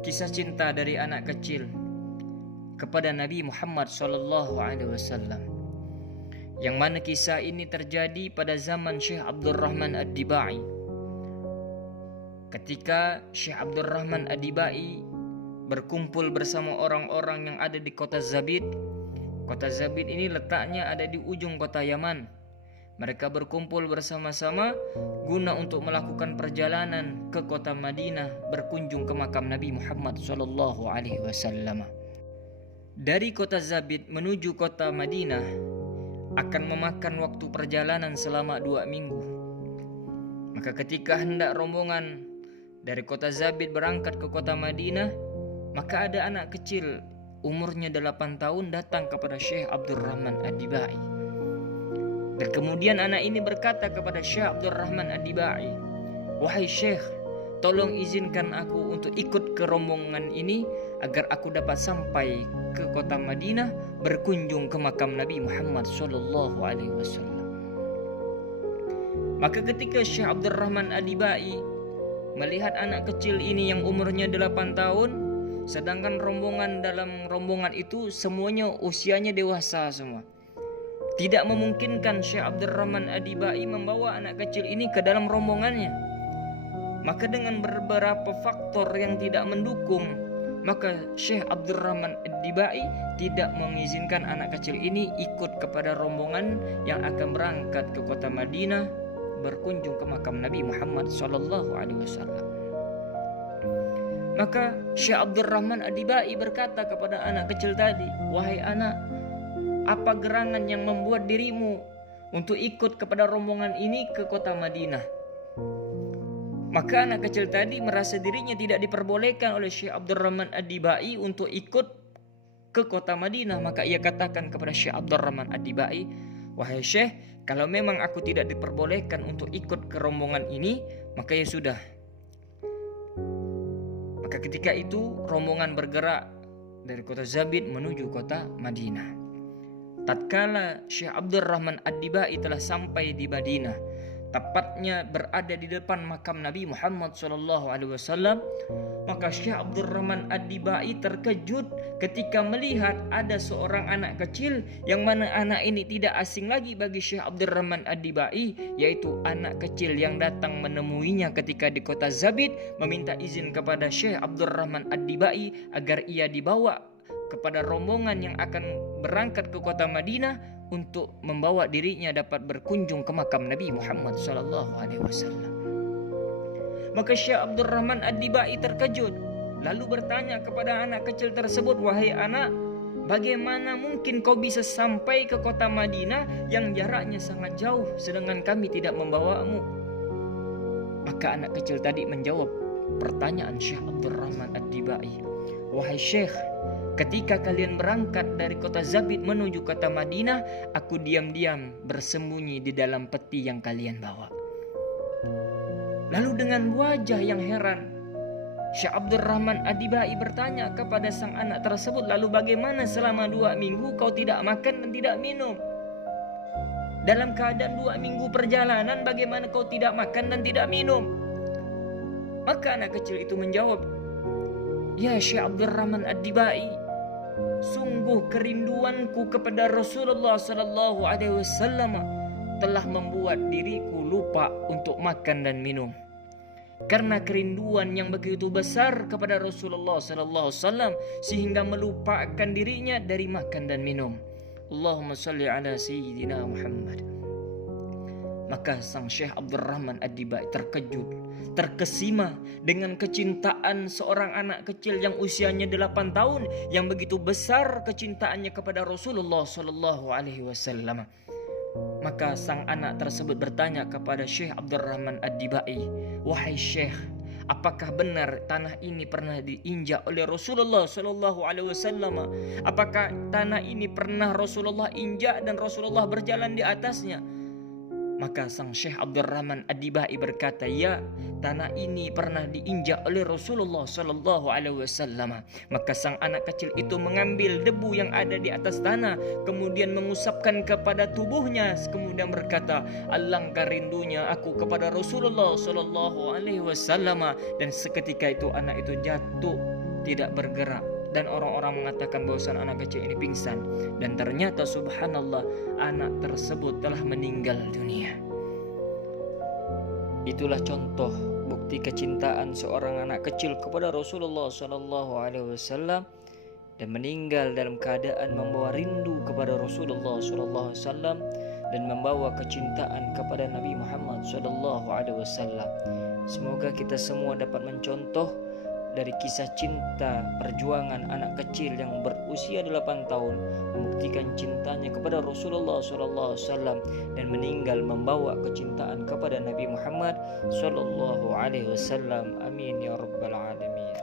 kisah cinta dari anak kecil kepada Nabi Muhammad SAW, yang mana kisah ini terjadi pada zaman Syekh Abdurrahman Ad-Dibai. Ketika Syekh Abdurrahman Ad-Dibai berkumpul bersama orang-orang yang ada di kota Zabid. Kota Zabid ini letaknya ada di ujung kota Yaman. Mereka berkumpul bersama-sama guna untuk melakukan perjalanan ke kota Madinah, berkunjung ke makam Nabi Muhammad SAW. Dari kota Zabid menuju kota Madinah akan memakan waktu perjalanan selama 2 minggu. Maka ketika hendak rombongan dari kota Zabid berangkat ke kota Madinah, maka ada anak kecil umurnya 8 tahun datang kepada Syekh Abdurrahman Ad-Dibai. Dan kemudian anak ini berkata kepada Syekh Abdurrahman Ad-Dibai, "Wahai Syekh, tolong izinkan aku untuk ikut ke rombongan ini agar aku dapat sampai ke kota Madinah, berkunjung ke makam Nabi Muhammad SAW." Maka ketika Syekh Abdurrahman Ad-Dibai melihat anak kecil ini yang umurnya 8 tahun, sedangkan dalam rombongan itu semuanya usianya dewasa semua, tidak memungkinkan Syekh Abdurrahman Ad-Dibai membawa anak kecil ini ke dalam rombongannya. Maka dengan beberapa faktor yang tidak mendukung, maka Syekh Abdurrahman Ad-Dibai tidak mengizinkan anak kecil ini ikut kepada rombongan yang akan berangkat ke kota Madinah, berkunjung ke makam Nabi Muhammad SAW. Maka Syekh Abdurrahman Ad-Dibai berkata kepada anak kecil tadi, "Wahai anak, apa gerangan yang membuat dirimu untuk ikut kepada rombongan ini ke kota Madinah?" Maka anak kecil tadi merasa dirinya tidak diperbolehkan oleh Syekh Abdurrahman Ad-Dibai untuk ikut ke kota Madinah. Maka ia katakan kepada Syekh Abdurrahman Ad-Dibai, "Wahai Syekh, kalau memang aku tidak diperbolehkan untuk ikut ke rombongan ini, maka ya sudah." Maka ketika itu rombongan bergerak dari kota Zabid menuju kota Madinah. Tatkala Syekh Abdurrahman Ad-Dibai telah sampai di Madinah, tepatnya berada di depan makam Nabi Muhammad SAW, maka Syekh Abdurrahman Ad-Dibai terkejut ketika melihat ada seorang anak kecil, yang mana anak ini tidak asing lagi bagi Syekh Abdurrahman Ad-Dibai, yaitu anak kecil yang datang menemuinya ketika di kota Zabid, meminta izin kepada Syekh Abdurrahman Ad-Dibai agar ia dibawa kepada rombongan yang akan berangkat ke kota Madinah untuk membawa dirinya dapat berkunjung ke makam Nabi Muhammad SAW. Maka Syekh Abdurrahman Ad-Dibai terkejut, lalu bertanya kepada anak kecil tersebut, "Wahai anak, bagaimana mungkin kau bisa sampai ke kota Madinah yang jaraknya sangat jauh sedangkan kami tidak membawamu?" Maka anak kecil tadi menjawab pertanyaan Syekh Abdurrahman Ad-Dibai, "Wahai Syekh, ketika kalian berangkat dari kota Zabid menuju kota Madinah, aku diam-diam bersembunyi di dalam peti yang kalian bawa." Lalu dengan wajah yang heran, Syekh Abdurrahman Ad-Dibai bertanya kepada sang anak tersebut, "Lalu bagaimana selama 2 minggu kau tidak makan dan tidak minum? Dalam keadaan 2 minggu perjalanan, bagaimana kau tidak makan dan tidak minum?" Maka anak kecil itu menjawab, "Ya Syekh Abdurrahman Ad-Dibai, sungguh kerinduanku kepada Rasulullah SAW telah membuat diriku lupa untuk makan dan minum. Karena kerinduan yang begitu besar kepada Rasulullah SAW sehingga melupakan dirinya dari makan dan minum. Allahumma salli ala Sayyidina Muhammad." Maka sang Syekh Abdurrahman Ad-Dibai terkejut, terkesima dengan kecintaan seorang anak kecil yang usianya 8 tahun, yang begitu besar kecintaannya kepada Rasulullah SAW. Maka sang anak tersebut bertanya kepada Syekh Abdurrahman Ad-Dibai, "Wahai Syekh, apakah benar tanah ini pernah diinjak oleh Rasulullah SAW? Apakah tanah ini pernah Rasulullah injak dan Rasulullah berjalan di atasnya?" Maka sang Syekh Abdurrahman Ad-Dibai berkata, ya, tanah ini pernah diinjak oleh Rasulullah Sallallahu Alaihi Wasallam. Maka sang anak kecil itu mengambil debu yang ada di atas tanah, kemudian mengusapkan kepada tubuhnya, kemudian berkata, alangkah rindunya aku kepada Rasulullah Sallallahu Alaihi Wasallam. Dan seketika itu anak itu jatuh tidak bergerak, dan orang-orang mengatakan bahwasan anak kecil ini pingsan, dan ternyata subhanallah anak tersebut telah meninggal dunia. Itulah contoh bukti kecintaan seorang anak kecil kepada Rasulullah Sallallahu Alaihi Wasallam, dan meninggal dalam keadaan membawa rindu kepada Rasulullah Sallallahu Alaihi Wasallam dan membawa kecintaan kepada Nabi Muhammad Sallallahu Alaihi Wasallam. Semoga kita semua dapat mencontoh dari kisah cinta perjuangan anak kecil yang berusia 8 tahun membuktikan cintanya kepada Rasulullah SAW dan meninggal membawa kecintaan kepada Nabi Muhammad SAW. Amin ya rabbal alamin.